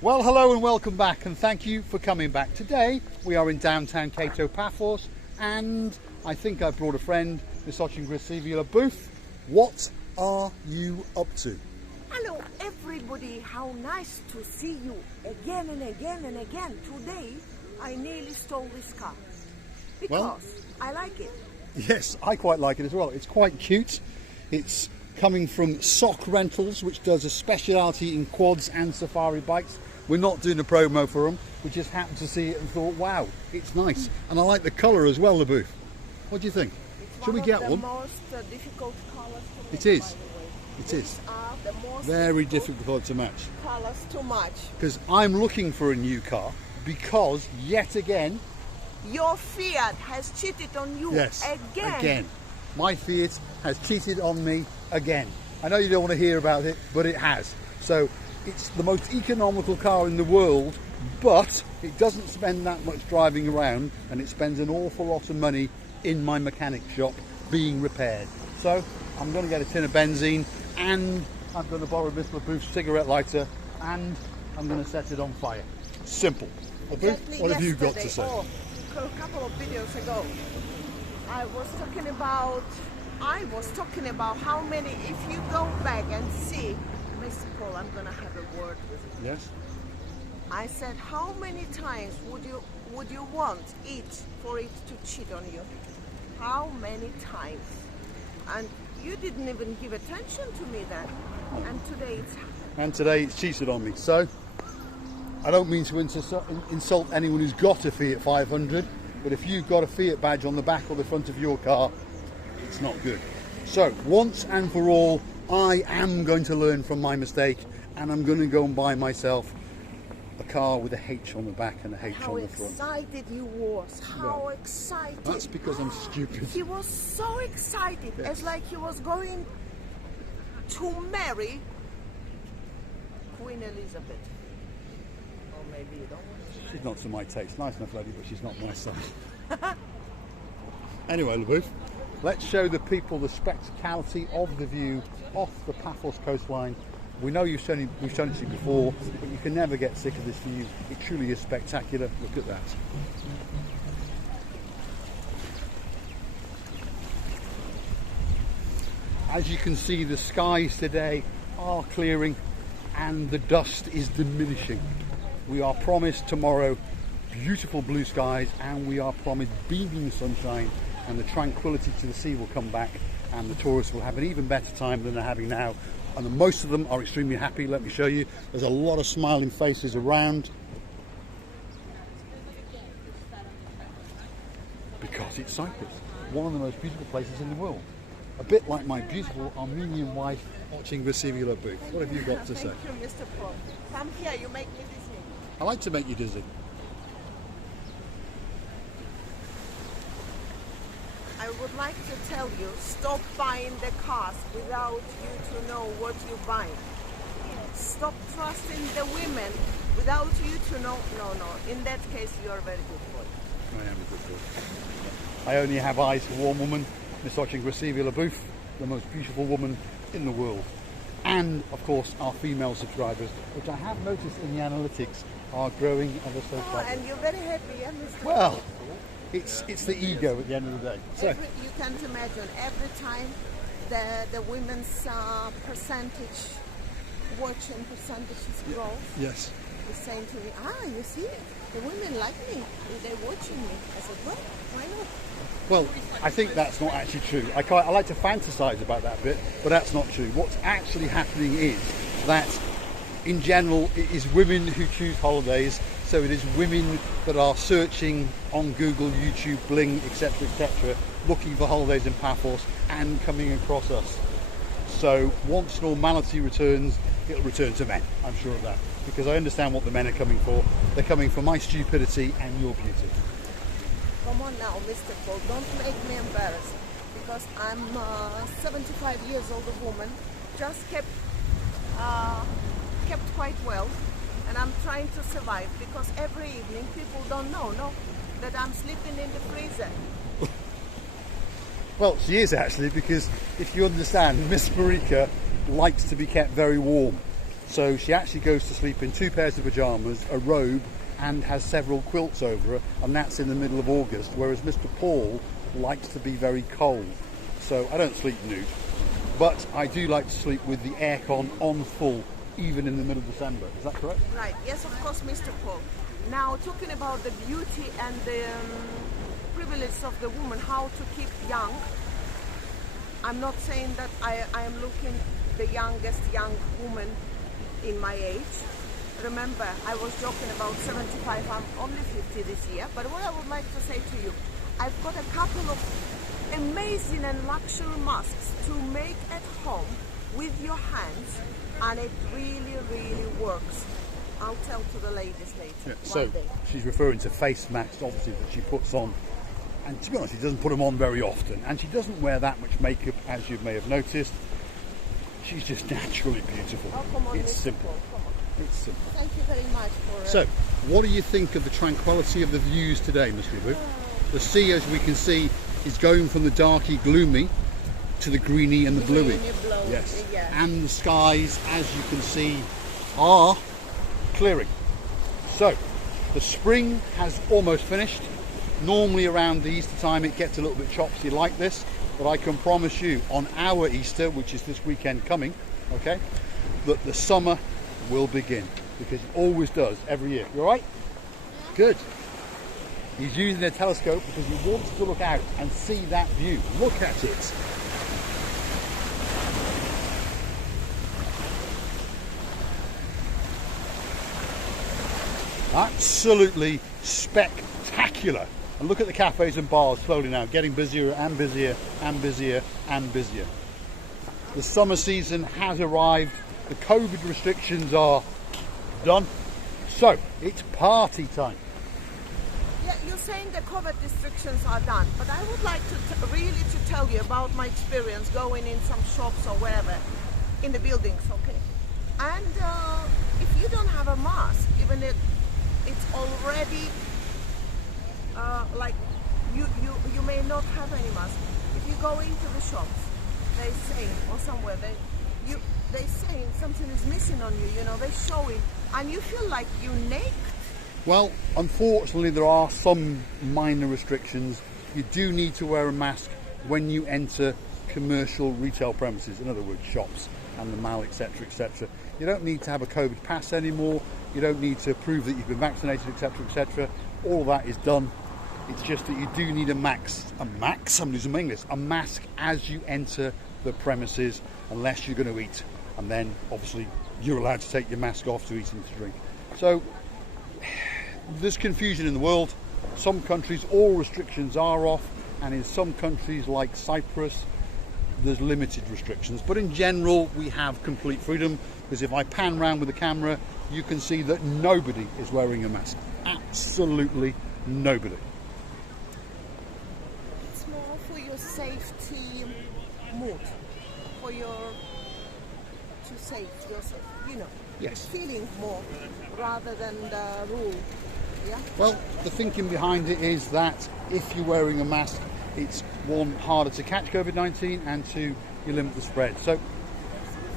Well, hello and welcome back, and thank you for coming back. Today we are in downtown Kato Paphos, and I think I've brought a friend, Miss Paphos. What are you up to? Hello everybody, how nice to see you again and again and again. Today I nearly stole this car because I like it. Yes, I quite like it as well. It's quite cute. It's coming from Sock Rentals, which does a speciality in quads and safari bikes. We're not doing a promo for them. We just happened to see it and thought, wow, it's nice. And I like the colour as well, the booth. What do you think? Should we get one? It's one of the most difficult colours to match. It is. By the way. It is. These are the most very difficult to match. Colours to match. Because I'm looking for a new car because, yet again, your Fiat has cheated on you. Yes, again. My Fiat has cheated on me again. I know you don't want to hear about it, but it has. So it's the most economical car in the world, but it doesn't spend that much driving around, and it spends an awful lot of money in my mechanic shop being repaired. So I'm going to get a tin of benzene, and I'm going to borrow Mr Booth's cigarette lighter, and I'm going to set it on fire. Simple. Booth, what have you got to say? A couple of videos ago, I was talking about how many, if you go back and see, Mr. Paul, I'm gonna have a word with you. Yes. I said, how many times would you want it for it to cheat on you? How many times? And you didn't even give attention to me then. And today it's happened. And today it's cheated on me. So I don't mean to insult anyone who's got a Fiat 500, but if you've got a Fiat badge on the back or the front of your car, it's not good. So once and for all, I am going to learn from my mistake, and I'm going to go and buy myself a car with a H on the back and a H on the front. How excited he was! How excited! That's because I'm stupid. He was so excited, as like he was going to marry Queen Elizabeth. Or maybe you don't want to. She's not to my taste. Nice enough lady, but she's not my size. Anyway, LeBouf, let's show the people the spectacality of the view off the Paphos coastline. We know we've shown it to you before, but you can never get sick of this view. It truly is spectacular. Look at that. As you can see, the skies today are clearing and the dust is diminishing. We are promised tomorrow beautiful blue skies, and we are promised beaming sunshine, and the tranquility to the sea will come back, and the tourists will have an even better time than they're having now. And most of them are extremely happy. Let me show you. There's a lot of smiling faces around because it's Cyprus, one of the most beautiful places in the world. A bit like my beautiful Armenian wife watching Vasivila Booth. What have you got to say? Thank you, Mr. Paul. Come here, you make me dizzy. I like to make you dizzy. I would like to tell you, stop buying the cars without you to know what you're buying. Stop trusting the women without you to know. No, in that case you're a very good boy. I am a good boy. I only have eyes for one woman, Miss Vasivila Booth, the most beautiful woman in the world. And of course our female subscribers, which I have noticed in the analytics are growing ever so fast. And you're very happy, yeah, Mr. Well, it's the ego at the end of the day. So you can't imagine, every time the women's percentage, watching percentages grow. Yes. He's saying to me, you see, the women like me, they're watching me. I said, well, why not? Well, I think that's not actually true. I like to fantasize about that bit, but that's not true. What's actually happening is that, in general, it is women who choose holidays. So it is women that are searching on Google, YouTube, Bling, etc., looking for holidays in Paphos and coming across us. So once normality returns, it'll return to men. I'm sure of that, because I understand what the men are coming for. They're coming for my stupidity and your beauty. Come on now, Mr. Paul, don't make me embarrassed, because I'm a 75 years old woman, just kept quite well, and I'm trying to survive, because every evening people don't know that I'm sleeping in the freezer. Well, she is actually, because if you understand, Miss Marika likes to be kept very warm. So she actually goes to sleep in 2 pairs of pyjamas, a robe, and has several quilts over her, and that's in the middle of August, whereas Mr Paul likes to be very cold. So I don't sleep nude, but I do like to sleep with the aircon on full, even in the middle of December. Is that correct? Right, yes, of course, Mr. Paul. Now, talking about the beauty and the privilege of the woman, how to keep young, I'm not saying that I am looking the youngest young woman in my age. Remember, I was joking about 75, I'm only 50 this year, but what I would like to say to you, I've got a couple of amazing and luxury masks to make at home with your hands, and it really, really works. I'll tell to the ladies later. Yeah, so she's referring to face masks, obviously, that she puts on. And to be honest, she doesn't put them on very often. And she doesn't wear that much makeup, as you may have noticed. She's just naturally beautiful. Oh, come on, it's Mr. simple. Paul, come on. It's simple. Thank you very much for... So, what do you think of the tranquility of the views today, Miss Libu? The sea, as we can see, is going from the darky gloomy to the greeny and the bluey. Yes. Yeah. And the skies, as you can see, are clearing. So, the spring has almost finished. Normally around the Easter time it gets a little bit chopsy like this, but I can promise you on our Easter, which is this weekend coming, okay, that the summer will begin, because it always does every year. You all right? Good. He's using a telescope because he wants to look out and see that view. Look at it. Absolutely spectacular. And look at the cafes and bars slowly now, getting busier and busier and busier and busier. The summer season has arrived. The COVID restrictions are done. So, it's party time. Yeah, you're saying the COVID restrictions are done, but I would like to really to tell you about my experience going in some shops or wherever, in the buildings, okay? And if you don't have a mask, even if it's already like you may not have any mask. If you go into the shops, they say, or somewhere, they saying something is missing on you, you know, they showing, and you feel like you're naked. Well, unfortunately there are some minor restrictions. You do need to wear a mask when you enter commercial retail premises, in other words shops and the mall, etc, etc. You don't need to have a COVID pass anymore. You don't need to prove that you've been vaccinated, etc, etc. All that is done. It's just that you do need a mask as you enter the premises, unless you're going to eat, and then obviously you're allowed to take your mask off to eat and to drink. So there's confusion in the world. Some countries all restrictions are off, and in some countries like Cyprus there's limited restrictions, but in general we have complete freedom, because if I pan round with the camera you can see that nobody is wearing a mask. Absolutely nobody. It's more for your safety mood, for your to save yourself, you know. Yes. Feeling more rather than the rule. Yeah. Well, the thinking behind it is that if you're wearing a mask, it's one, harder to catch COVID-19, and two, you limit the spread. So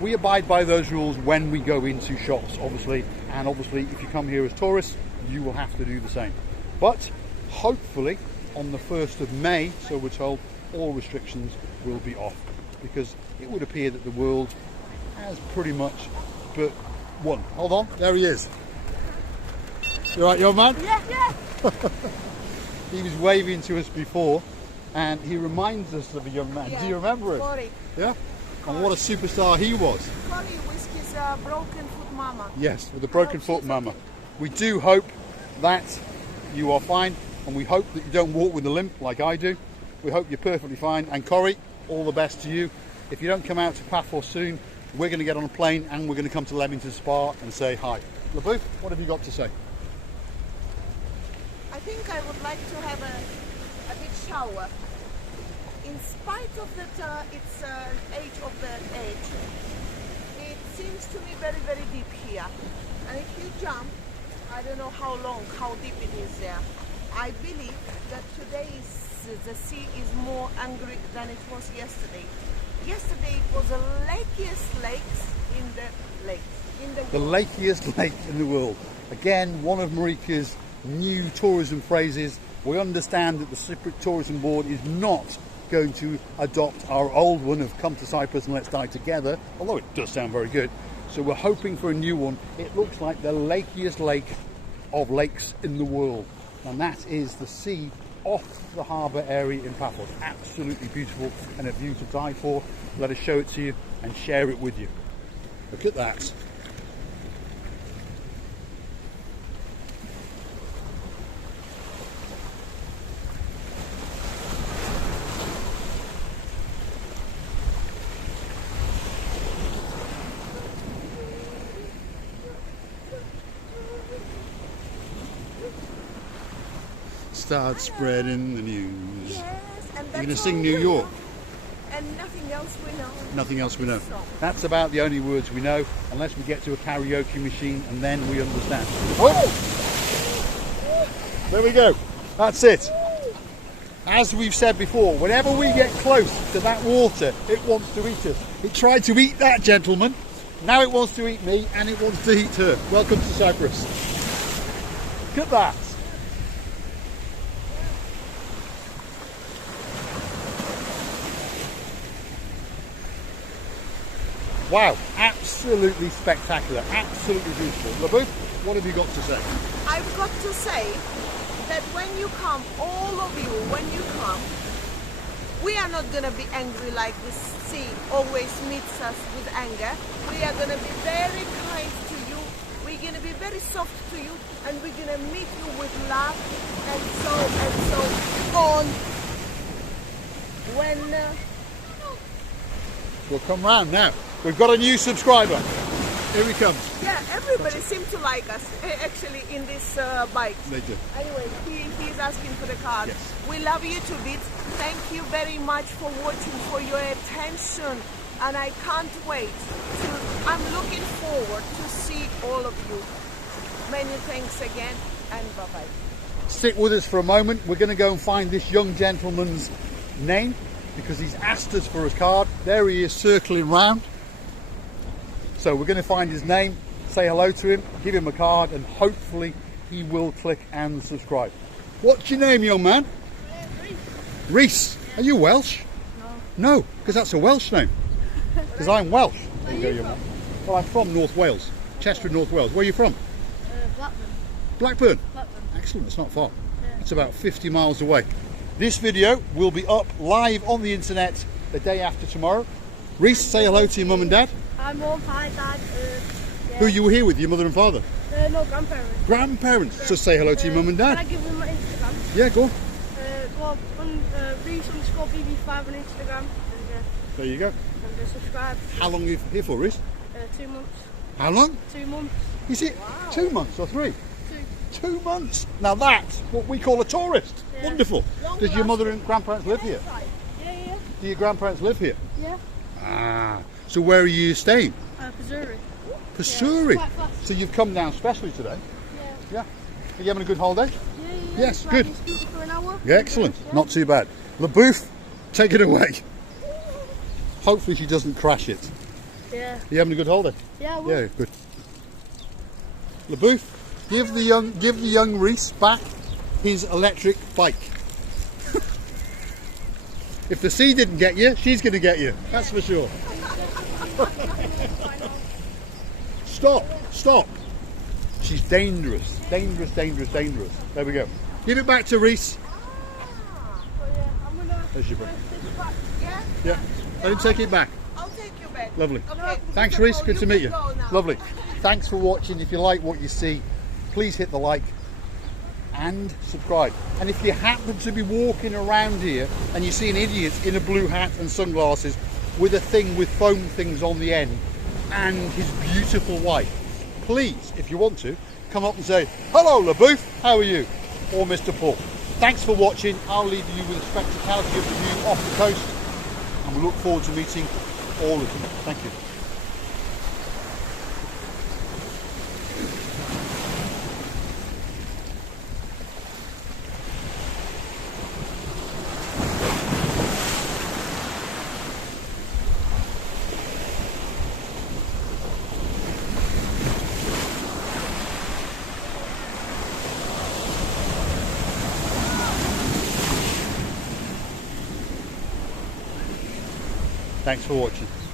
we abide by those rules when we go into shops, obviously, and obviously if you come here as tourists, you will have to do the same. But hopefully on the 1st of May, so we're told, all restrictions will be off, because it would appear that the world has pretty much but one. Hold on, there he is. You right, young man? Yeah. He was waving to us before, and he reminds us of a young man. Yeah. Do you remember him? Corey. Yeah? And what a superstar he was. Corey Whiskey's broken foot mama. Yes, with the broken foot mama. We do hope that you are fine, and we hope that you don't walk with a limp like I do. We hope you're perfectly fine. And Corey, all the best to you. If you don't come out to Paphos soon, we're going to get on a plane and we're going to come to Leamington Spa and say hi. LaBouffe, what have you got to say? I think I would like to have a big shower. In spite of that, it's age of the age, it seems to me very, very deep here. And if you jump, I don't know how long, how deep it is there. I believe that today the sea is more angry than it was yesterday. Yesterday it was the lakiest lakes in the lakes. The lakiest lake in the world. Again, one of Marika's new tourism phrases. We understand that the Cypriot Tourism Board is not going to adopt our old one of come to Cyprus and let's die together, although it does sound very good. So we're hoping for a new one. It looks like the lakiest lake of lakes in the world, and that is the sea off the harbour area in Paphos. Absolutely beautiful and a view to die for. Let us show it to you and share it with you. Look at that. Start spreading the news. Yes, and You're going to that's sing all New we York. know. And nothing else we know. Nothing else we know. So, That's about the only words we know, unless we get to a karaoke machine and then we understand. Oh! There we go. That's it. As we've said before, whenever we get close to that water, it wants to eat us. It tried to eat that gentleman. Now it wants to eat me, and it wants to eat her. Welcome to Cyprus. Look at that. Wow, absolutely spectacular, absolutely beautiful. LaBouffe, what have you got to say? I've got to say that when you come, all of you, when you come, we are not going to be angry like the sea always meets us with anger. We are going to be very kind to you. We're going to be very soft to you, and we're going to meet you with love and so on. When We'll come round now. We've got a new subscriber. Here he comes. yeah, everybody seems to like us actually in this bike. They do. Anyway, he's asking for the card. Yes. We love you to bits. Thank you very much for watching, for your attention, and I can't wait. I'm looking forward to see all of you. Many thanks again, and bye-bye. Stick with us for a moment. We're going to go and find this young gentleman's name because he's asked us for his card. There he is circling round. So we're going to find his name, say hello to him, give him a card, and hopefully he will click and subscribe. What's your name, young man? Reece. Reece. Are you Welsh? No. No, because that's a Welsh name. Because I'm Welsh. Where There are you young from? man. Well, I'm from North Wales, Chester, North Wales. Where are you from? Blackburn. Blackburn. Blackburn. Excellent, it's not far. Yeah. It's about 50 miles away. This video will be up live on the internet the day after tomorrow. Reece, say hello to your mum and dad. Hi Mum, hi Dad. Yeah. Who you were here with, your mother and father? No, grandparents. Grandparents. So say hello to your mum and Can I dad. give them my Instagram? Yeah, go on. Go on, Reece_BB5 on Instagram. And There you go. subscribe. How long are you here for, Reece? 2 months. How long? 2 months. Is it 2 months or 3? 2. 2 months. Now that's what we call a tourist. Yeah. Wonderful. Does your mother and grandparents live here? Yeah. Do your grandparents live here? Yeah. Ah. So where are you staying? Missouri. Pasuri. quite fast. So you've come down specially today? Yeah. Yeah. Are you having a good holiday? Yeah. Yes, Riding good. scooter for an hour. Yeah, excellent. Yeah. Not too bad. LaBouffe, take it away. Hopefully she doesn't crash it. Yeah. Are you having a good holiday? Yeah, I will. Yeah, good. LaBouffe, give the young Reece back his electric bike. If the sea didn't get you, she's going to get you. That's for sure. Stop. She's dangerous. Dangerous. There we go. Give it back to Reece. But yeah, I'm gonna There's your brother. take it back. Yeah? Yeah. Let him take it back. I'll take you back. Lovely. Okay. Thanks, Reece. Good to meet you. can go now. Lovely. Thanks for watching. If you like what you see, please hit the like and subscribe. And if you happen to be walking around here and you see an idiot in a blue hat and sunglasses with a thing with foam things on the end and his beautiful wife, please, if you want to, come up and say, hello LaBouffe, how are you? Or Mr. Paul. Thanks for watching. I'll leave you with the spectacality of the view off the coast, and we look forward to meeting all of you. Thank you. Thanks for watching.